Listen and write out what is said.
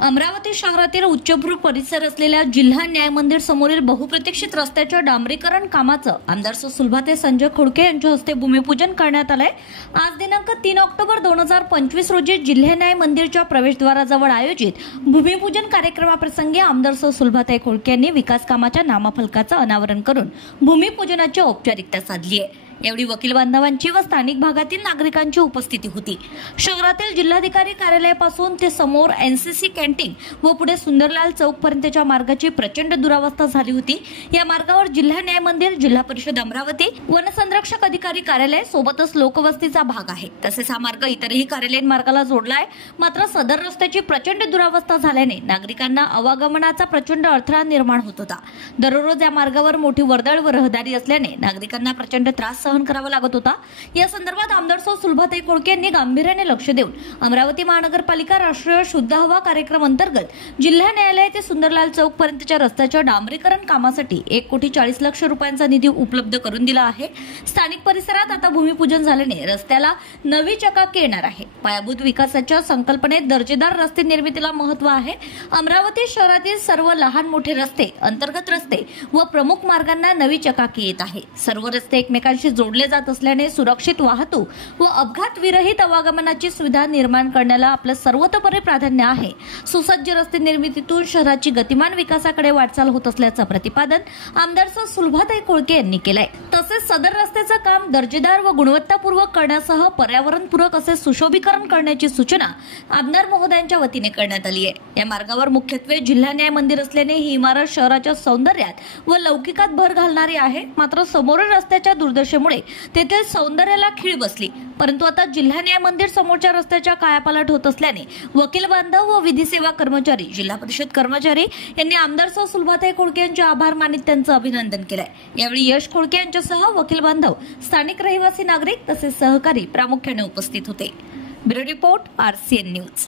अमरावती शहरातील उच्चभ्रू परिसर असलेल्या जिल्हा न्याय मंदिर समोरील बहुप्रतीक्षित रस्त्याच्या डांबरीकरण कामाचं आमदार सुलभाते संजय खोडके यांच्या हस्ते भूमिपूजन करण्यात आलंय। आज दिनांक 3 ऑक्टोबर 2025 रोजी जिल्हा न्याय मंदिरच्या प्रवेशद्वाराजवळ आयोजित भूमिपूजन कार्यक्रमाप्रसंगी आमदार सुलभाते खोडके यांनी विकास कामाच्या नामफलकाचं अनावरण करून भूमिपूजनाची औपचारिकता साधली आहे। यावेळी वकील बांधवांची व स्थानिक भागातील नागरिकांची उपस्थिती होती। शहरातील जिल्हाधिकारी कार्यालयापासून ते समोर एनसीसी कॅन्टीन व पुढे सुंदरलाल चौक पर्यंतच्या मार्गाची प्रचंड दुरावस्था झाली होती। या मार्गावर जिल्हा न्याय मंदिर, जिल्हा परिषद अमरावती, वनसंरक्षक अधिकारी कार्यालय सोबतच लोकवस्तीचा भाग आहे। तसेच हा मार्ग इतरही कार्यालयीन मार्गाला जोडला आहे। मात्र सदर रस्त्याची प्रचंड दुरावस्था झाल्याने नागरिकांना आवागमनाचा प्रचंड अडथळा निर्माण होत होता। दररोज या मार्गावर मोठी वर्दळ व रहदारी असल्याने नागरिकांना प्रचंड त्रास सहन करावा लागत होता। या संदर्भात आमदार सुलभाते खोडके यांनी गांभीर्याने लक्ष देऊन अमरावती महानगरपालिका राष्ट्रीय शुद्ध हवा कार्यक्रम अंतर्गत जिल्हा न्यायालय ते सुंदरलाल चौक पर्यंतच्या रस्त्याच्या डांबरीकरण कामासाठी 1,40,00,000 रुपयांचा निधी उपलब्ध करून दिला आहे। स्थानिक परिसरात आता भूमिपूजन झाल्याने रस्त्याला नवी चकाकी येणार आहे। पायाभूत विकासाच्या संकल्पनेत दर्जेदार रस्ते निर्मितीला महत्त्व आहे। अमरावती शहरातील सर्व लहान मोठे रस्ते, अंतर्गत रस्ते व प्रमुख मार्गांना नवी चकाकी येत आहे। सर्व रस्ते एकमेकांशी जोडले जात असल्याने सुरक्षित वाहतूक व अपघात विरहित आवागमनाची सुविधा निर्माण करण्याला आपलं सर्वतोपरी प्राधान्य आहे। सुसज्ज रस्ते निर्मितीतून शहराची गतिमान विकासाकडे वाटचाल होत असल्याचं प्रतिपादन आमदार सुलभाते खोडके यांनी केलंय। तसेच सदर रस्त्याचं काम दर्जेदार व गुणवत्तापूर्वक करण्यासह पर्यावरणपूरक असे सुशोभीकरण करण्याची सूचना आमदार महोदयांच्या वतीने करण्यात आली आहे। या मार्गावर मुख्यत्वे जिल्हा न्याय मंदिर असल्याने ही इमारत शहराच्या सौंदर्यात व लौकिकात भर घालणारी आहे। मात्र समोरील रस्त्याच्या दुर्दशेमुळे तेथील सौंदर्याला खीळ बसली। परंतु आता जिल्हा न्याय मंदिर समोरच्या रस्त्याच्या कायापालट होत असल्याने वकील बांधव व विधी सेवा कर्मचारी, जिल्हा परिषद कर्मचारी यांनी आमदार सुलभाते खोडके यांचे आभार मानित त्यांचं अभिनंदन केलंय। यावेळी यश खोडके यांच्यासह वकील बांधव, स्थानिक रहिवासी नागरिक तसेच सहकारी प्रामुख्याने उपस्थित होते। Bureau report, RCN news.